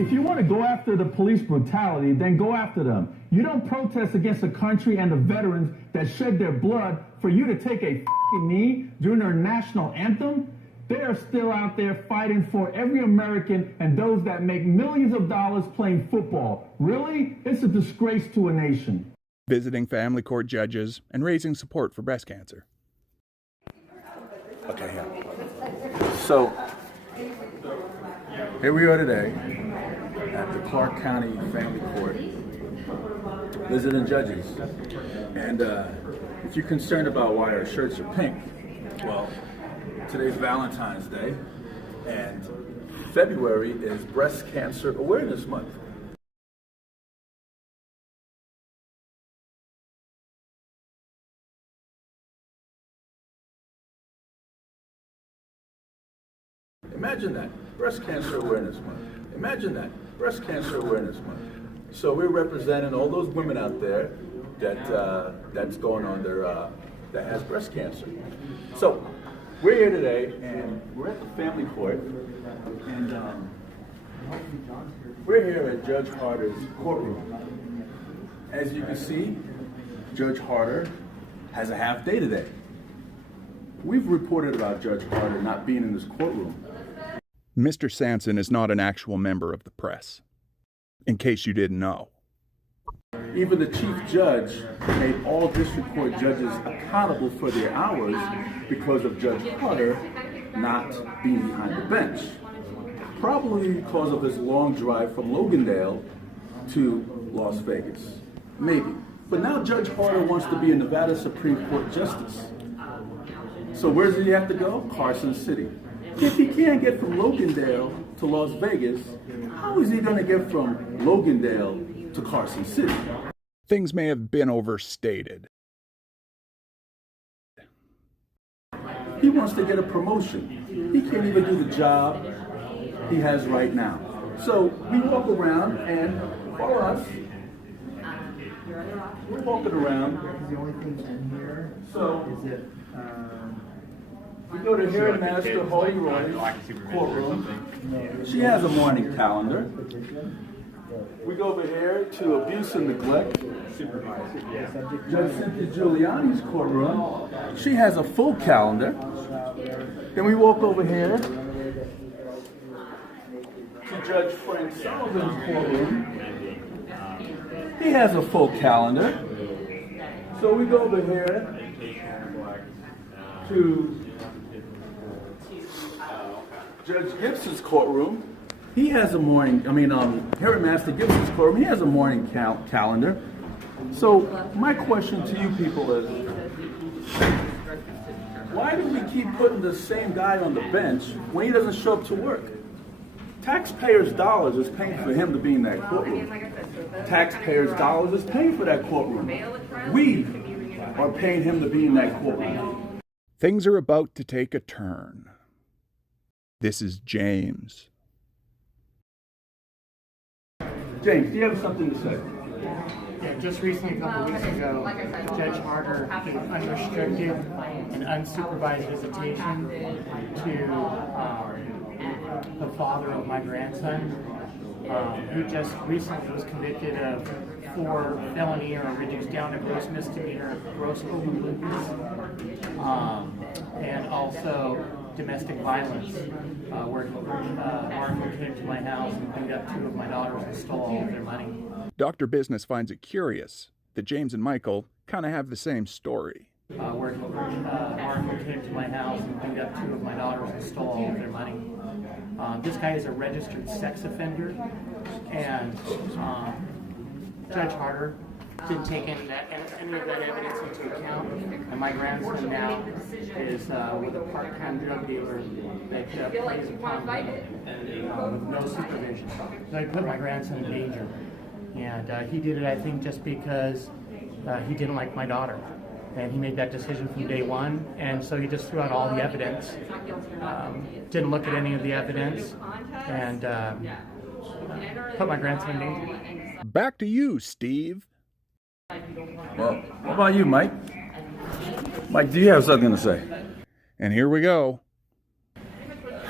If you want to go after the police brutality, then go after them. You don't protest against the country and the veterans that shed their blood for you to take a knee during their national anthem. They are still out there fighting for every American and those that make millions of dollars playing football. Really? It's a disgrace to a nation. Visiting family court judges and raising support for breast cancer. Okay, yeah. So, here we are today at the Clark County Family Court, visiting judges. And if you're concerned about why our shirts are pink, well, today's Valentine's Day, and February is Breast Cancer Awareness Month. Imagine that, Breast Cancer Awareness Month. Imagine that, Breast Cancer Awareness Month. So we're representing all those women out there that's going on their, that has breast cancer. So we're here today, and we're at the family court, and we're here at Judge Harder's courtroom. As you can see, Judge Harder has a half day today. We've reported about Judge Harder not being in this courtroom. Mr. Sanson is not an actual member of the press, in case you didn't know. Even the chief judge made all district court judges accountable for their hours because of Judge Harder not being behind the bench. Probably because of his long drive from Logandale to Las Vegas. Maybe. But now Judge Harder wants to be a Nevada Supreme Court justice. So where does he have to go? Carson City. If he can't get from Logandale to Las Vegas, how is he going to get from Logandale to Carson City? Things may have been overstated. He wants to get a promotion. He can't even do the job he has right now. So we walk around and follow us. We're walking around. The only thing in here is it. We go to Hearing Master Holly Roy's courtroom. She has a morning calendar. We go over here to Abuse and Neglect. Judge Cynthia Giuliani's courtroom. She has a full calendar. Then we walk over here to Judge Frank Sullivan's courtroom. He has a full calendar. So we go over here to Judge Gibson's courtroom. He has a morning, Hearing Master Gibson's courtroom, he has a morning calendar. So my question to you people is, why do we keep putting the same guy on the bench when he doesn't show up to work? Taxpayers' dollars is paying for him to be in that courtroom. Taxpayers' dollars is paying for that courtroom. We are paying him to be in that courtroom. Things are about to take a turn. This is James. James, do you have something to say? Yeah, just recently, a couple weeks ago, Judge Harder did unrestricted and unsupervised visitation to the father of my grandson, who just recently was convicted of 4 felony or reduced down to gross misdemeanor, gross overlookness, and also domestic violence, where Mark came to my house and beat up 2 of my daughters and stole all of their money. Dr. Business finds it curious that James and Michael kind of have the same story. Where Mark came to my house and beat up 2 of my daughters and stole all of their money. This guy is a registered sex offender, and Judge Harder didn't take any of that evidence into account, and my grandson now is with a part-time drug dealer that plays upon with no supervision. So I put my grandson in danger, and he did it, I think, just because he didn't like my daughter, and he made that decision from day one, and so he just threw out all the evidence, didn't look at any of the evidence, and put my grandson in danger. Back to you, Steve. Well, what about you, Mike? Mike, do you have something to say? And here we go.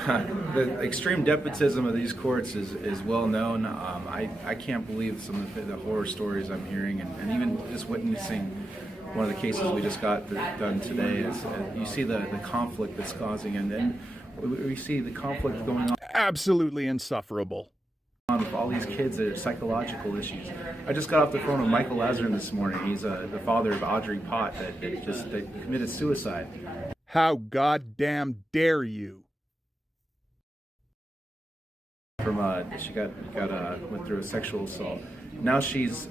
The extreme despotism of these courts is well known. I can't believe some of the horror stories I'm hearing, and even just witnessing one of the cases we just got done today. Is you see the conflict that's causing, and then we see the conflict going on. Absolutely insufferable. With all these kids that are psychological issues. I just got off the phone with Michael Lazarin this morning. He's the father of Audrey Pott that committed suicide. How goddamn dare you? From she went through a sexual assault. Now she's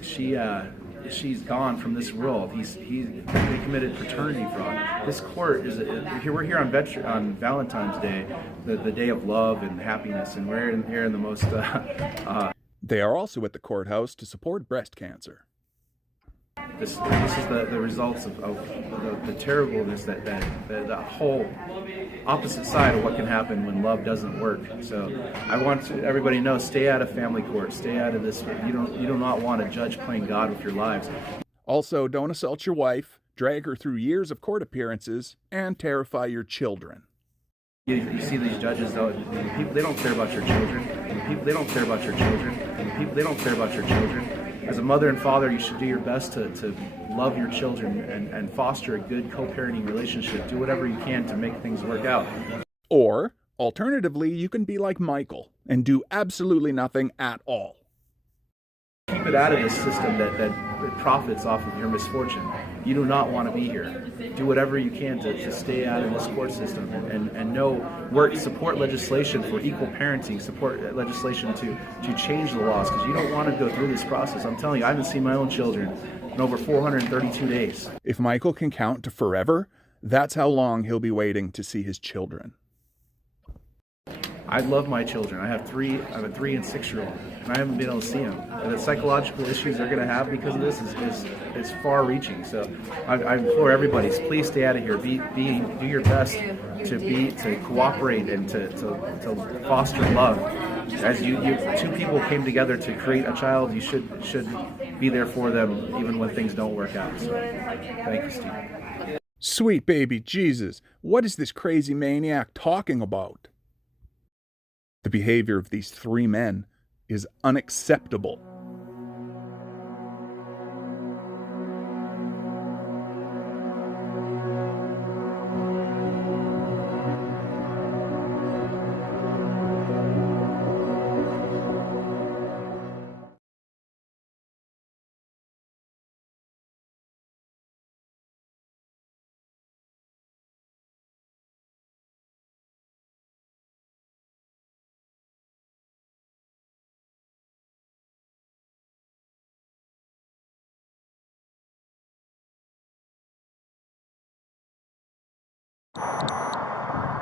gone from this world. He committed paternity fraud. This court is we're here on Valentine's Day, the day of love and happiness, and we're here in the most. They are also at the courthouse to support breast cancer. This is the results of the terribleness that the whole opposite side of what can happen when love doesn't work. So I want everybody to know: stay out of family court. Stay out of this. You do not want a judge playing God with your lives. Also, don't assault your wife, drag her through years of court appearances, and terrify your children. You see these judges, though, people, they don't care about your children. People, they don't care about your children. People, they don't care about your children. As a mother and father, you should do your best to love your children and foster a good co-parenting relationship. Do whatever you can to make things work out. Or, alternatively, you can be like Michael and do absolutely nothing at all. Keep it out of this system that profits off of your misfortune. You do not want to be here. Do whatever you can to stay out of this court system and support legislation for equal parenting, support legislation to change the laws, because you don't want to go through this process. I'm telling you, I haven't seen my own children in over 432 days. If Michael can count to forever, that's how long he'll be waiting to see his children. I love my children. I have a 3 and 6-year-old, and I haven't been able to see them. And the psychological issues they're going to have because of this is far-reaching. So I implore everybody, please stay out of here. Do your best to cooperate and to foster love. As you two people came together to create a child, you should be there for them even when things don't work out. So thank you, Steve. Sweet baby Jesus, what is this crazy maniac talking about? The behavior of these 3 men is unacceptable.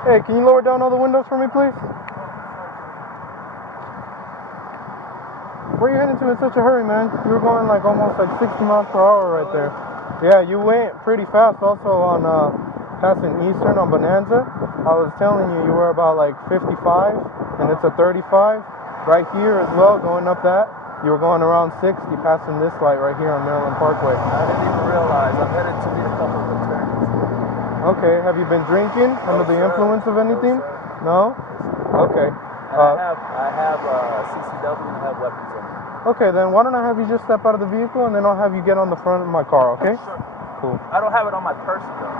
Hey, can you lower down all the windows for me, please? Where are you heading to in such a hurry, man? You were going like almost like 60 miles per hour right there. Yeah, you went pretty fast also on passing Eastern on Bonanza. I was telling you were about like 55, and it's a 35 right here as well, going up that. You were going around 60, passing this light right here on Maryland Parkway. I didn't even realize. I'm headed to meet a couple of attorneys. Okay, have you been drinking under the influence of anything? No? Okay. I have CCW and I have weapons on me. Okay, then why don't I have you just step out of the vehicle and then I'll have you get on the front of my car, okay? Sure. Cool. I don't have it on my person though.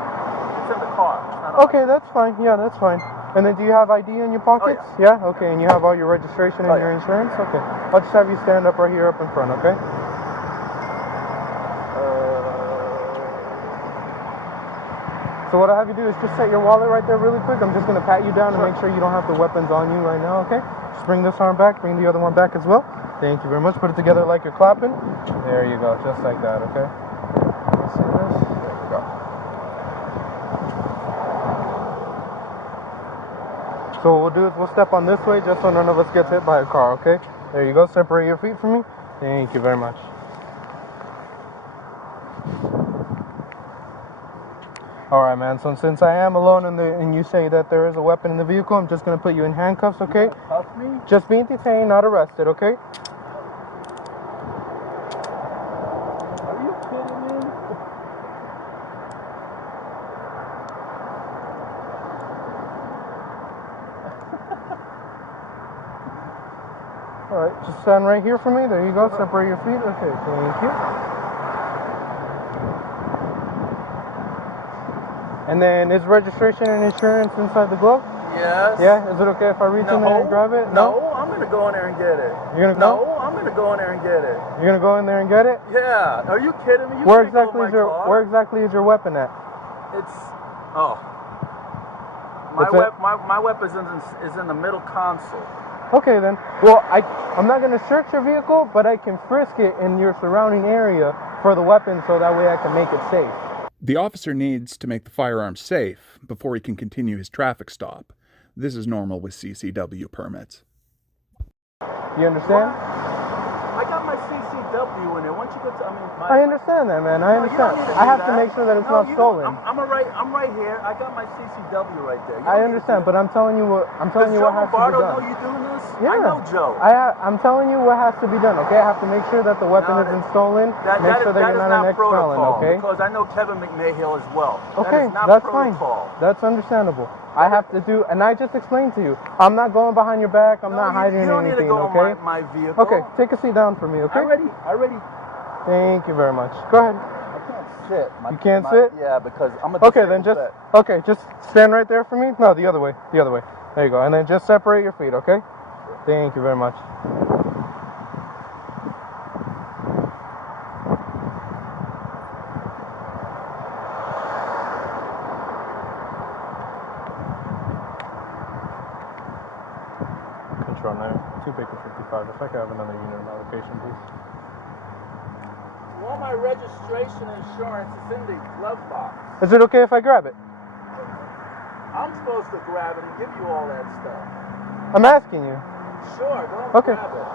It's in the car. It's not on Okay, that's fine. Yeah, that's fine. And then do you have ID in your pockets? Oh, yeah. Okay, and you have all your registration and your insurance? Okay. I'll just have you stand up right here up in front, okay? So what I have you do is just set your wallet right there really quick. I'm just going to pat you down and make sure you don't have the weapons on you right now, okay? Just bring this arm back, bring the other one back as well. Thank you very much. Put it together like you're clapping. There you go, just like that, okay? You see this? There you go. So what we'll do is we'll step on this way just so none of us gets hit by a car, okay? There you go. Separate your feet from me. Thank you very much. Alright, man, so since I am alone and you say that there is a weapon in the vehicle, I'm just going to put you in handcuffs, okay? Cuff me? Just being detained, not arrested, okay? Are you kidding me? All right, just stand right here for me. There you go. Separate your feet. Okay, thank you. And then is registration and insurance inside the glove? Yes. Yeah. Is it okay if I reach in there and grab it? No, I'm gonna go in there and get it. You're gonna go? No, I'm gonna go in there and get it. You're gonna go in there and get it? Yeah. Are you kidding me? You Where can't go in exactly my is your car. Where exactly is your weapon at? It's my weapon is in the middle console. Okay then. Well, I'm not gonna search your vehicle, but I can frisk it in your surrounding area for the weapon, so that way I can make it safe. The officer needs to make the firearm safe before he can continue his traffic stop. This is normal with CCW permits. You understand? I got my CCW in it. Once you go to, I understand that, man. I understand. I have to make sure that it's not stolen. I'm right here. I got my CCW right there. I understand, but I'm telling you what has to be done. Know you doing this? Yeah. I know Joe. I'm telling you what has to be done. Okay, I have to make sure that the weapon isn't stolen. Make sure that you're not an ex-felon. Okay. Because I know Kevin McMahill as well. Okay, that's fine. That's understandable. I have to do, and I just explained to you. I'm not going behind your back. I'm not hiding anything. You don't need to go okay? on my vehicle. Okay, take a seat down for me. Okay. I already. Thank you very much. Go ahead. I can't sit. You can't sit? Yeah, because I'm a. Okay, then just stand right there for me. No, the other way. The other way. There you go. And then just separate your feet. Okay. Thank you very much. Control 9, 2 Baker 55. If I could have another unit of allocation, please. All my registration insurance is in the glove box. Is it okay if I grab it? I'm supposed to grab it and give you all that stuff. I'm asking you. Sure, go Okay. grab it.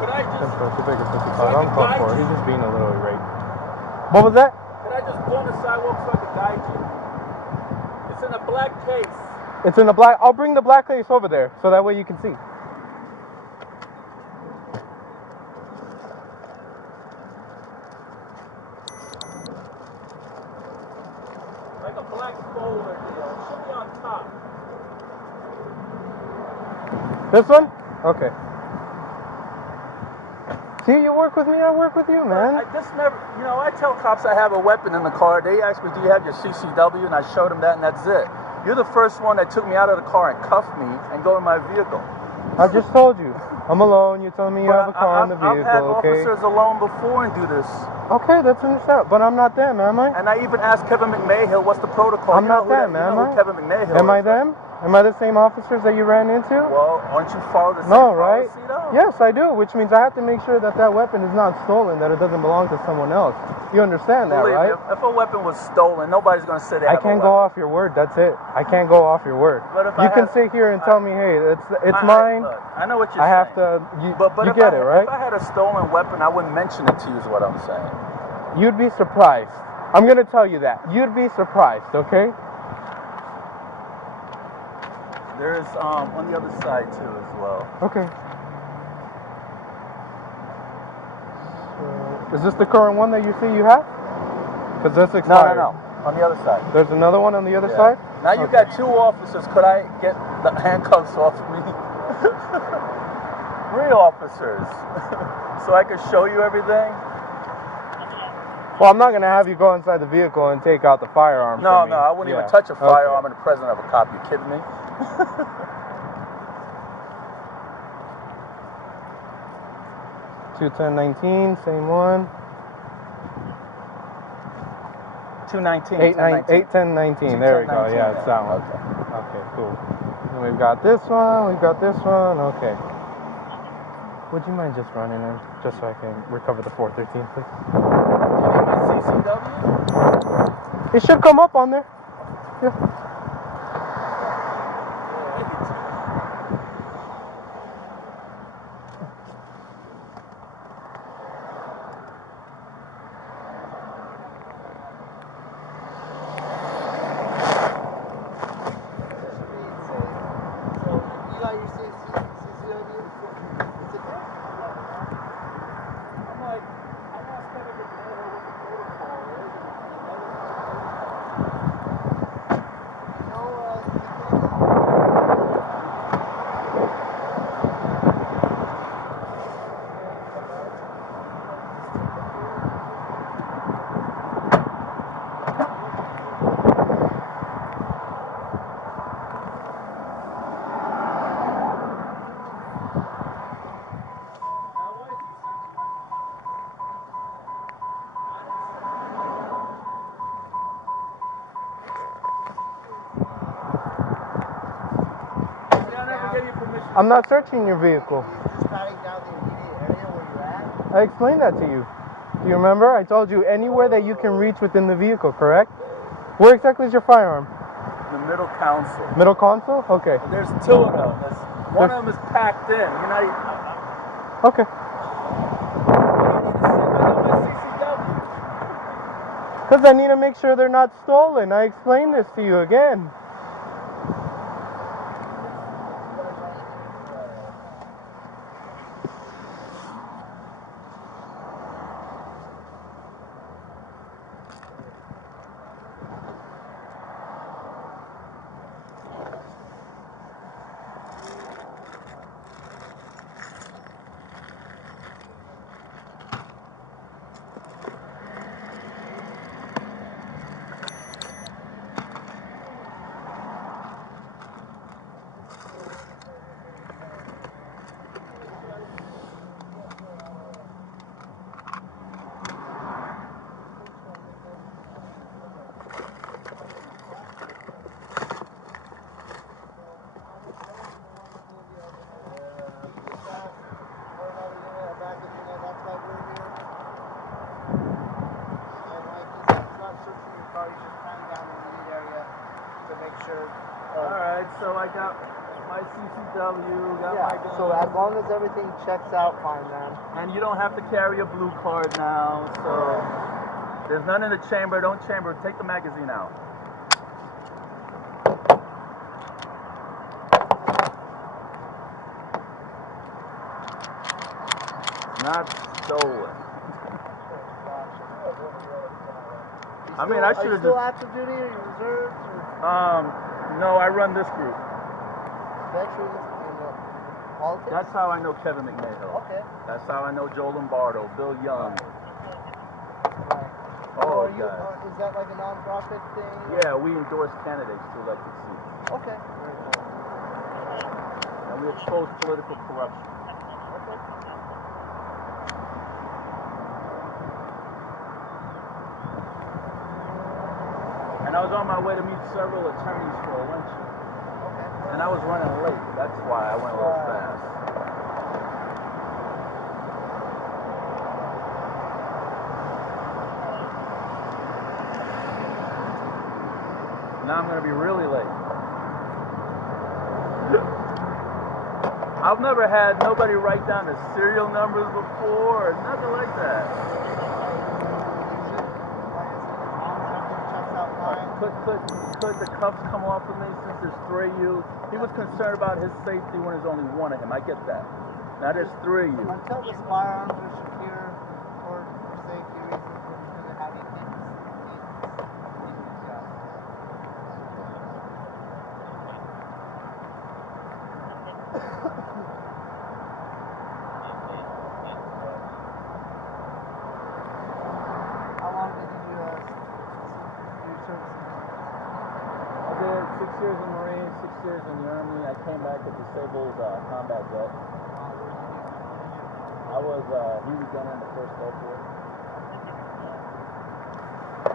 Could I just... Control 2 Baker 55. So I'm called for. He's just being a little irate. What was that? Could I just go on the sidewalk so I could guide you? It's in a black case. It's in the black. I'll bring the black case over there so that way you can see. Like a black folder deal. It should be on top. This one? Okay. See, you work with me, I work with you, man. I tell cops I have a weapon in the car. They ask me, do you have your CCW? And I showed them that, and that's it. You're the first one that took me out of the car and cuffed me and go in my vehicle. I just told you. I'm alone. You're telling me you have a car in the vehicle, I've had okay? officers alone before and do this. Okay, that's understandable. But I'm not them, am I? And I even asked Kevin McMahill, what's the protocol? I'm not them, am I? Kevin McMahill Am I them? Am I the same officers that you ran into? Well, aren't you follow the same right? policy, though? Yes, I do, which means I have to make sure that that weapon is not stolen, that it doesn't belong to someone else. You understand that, Believe right? me, if a weapon was stolen, nobody's going to say they have I can't go off your word, that's it. I can't go off your word. But if you can sit here and tell me, hey, it's mine. Look, I know what you're I saying. have to, you But get it, right? If I had a stolen weapon, I wouldn't mention it to you is what I'm saying. You'd be surprised. I'm going to tell you that. You'd be surprised, okay? There's on the other side too as well. Okay. So, is this the current one that you see you have? Because that's expired. No. On the other side. There's another one on the other side? Now you got 2 officers. Could I get the handcuffs off me? 3 officers. So I could show you everything? Well, I'm not going to have you go inside the vehicle and take out the firearm. No, I wouldn't even touch a firearm in the presence of a cop. You kidding me? 21019, same one. 219. 81019. There we go. Yeah, it's that one. Okay, cool. And we've got this one. We've got this one. Okay. Would you mind just running in, just so I can recover the 413, please? CCW? It should come up on there. Yeah. I'm not searching your vehicle. You're just patting down the immediate area where you're at? I explained that to you. Do you remember? I told you anywhere that you can reach within the vehicle, correct? Where exactly is your firearm? The middle console. Middle console? Okay. There's two of them. One of them is packed in. You're not. Okay. Because I need to make sure they're not stolen. I explained this to you again. Alright, so I got my CCW, got my gun. So as long as everything checks out fine, man. And you don't have to carry a blue card now, so there's none in the chamber. Don't chamber. Take the magazine out. Not stolen. I mean, I should have still active duty or you reserved? No, I run this group. Veterans and politics? That's how I know Kevin McNahill. Okay. That's how I know Joe Lombardo, Bill Young. Right. Oh, is that like a non-profit thing? Yeah, we endorse candidates to elected seats. Okay. Very cool. And we expose political corruption. Okay. And I was on my way to meet several attorneys for a luncheon. Okay. And I was running late. That's why I went a little fast. Now I'm going to be really late. I've never had nobody write down the serial numbers before or nothing like that. Could the cuffs come off of me since there's three of you? He was concerned about his safety when there's only one of him. I get that. Now there's three of you. Until the firearms are secure for safety reasons, we're just going to have you keep this. How long did you do your service? I did 6 years in the Marines, 6 years in the Army. I came back a disabled combat vet. I was Huey Gunner in the 1st Gulf War.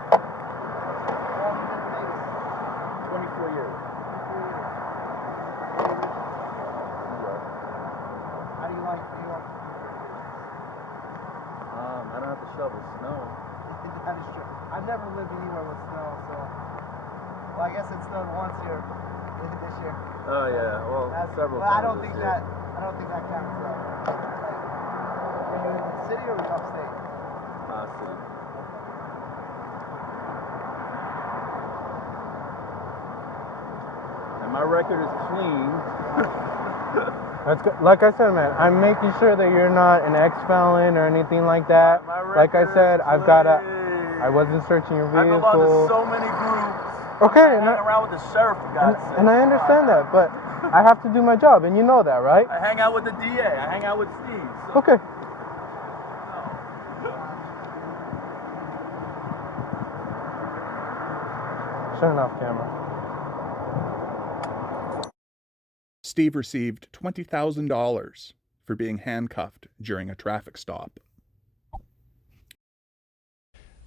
How long have you been in the Navy? 24 years. New York. How do you like New York? I don't have to shovel snow. That is true. I've never lived anywhere with snow, so. Well, I guess it snowed once here this year. Oh yeah, well, several well, times. I don't think that counts though. Are you in the city or are you upstate? City. And my record is clean. That's good. Like I said, man, I'm making sure that you're not an ex-felon or anything like that. Like I said, I wasn't searching your vehicle. I belong to so many groups. Okay, I'm hanging around with the sheriff, for God's sake. and I understand that, but I have to do my job, and you know that, right? I hang out with the DA. I hang out with Steve. So. Okay. Turn off camera. Steve received $20,000 for being handcuffed during a traffic stop.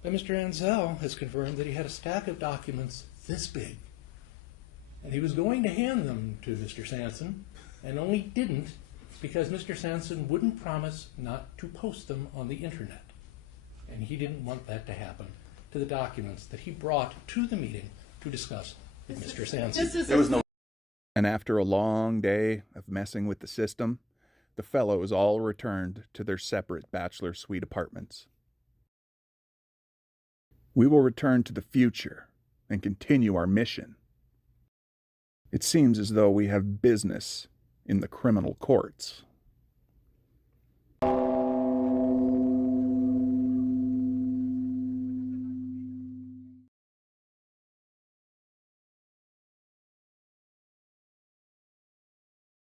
Now, Mr. Ansell has confirmed that he had a stack of documents this big, and he was going to hand them to Mr. Sanson, and only didn't because Mr. Sanson wouldn't promise not to post them on the internet. And he didn't want that to happen to the documents that he brought to the meeting to discuss with Mr. Sanson. There was no. And after a long day of messing with the system, the fellows all returned to their separate bachelor suite apartments. We will return to the future and continue our mission. It seems as though we have business in the criminal courts.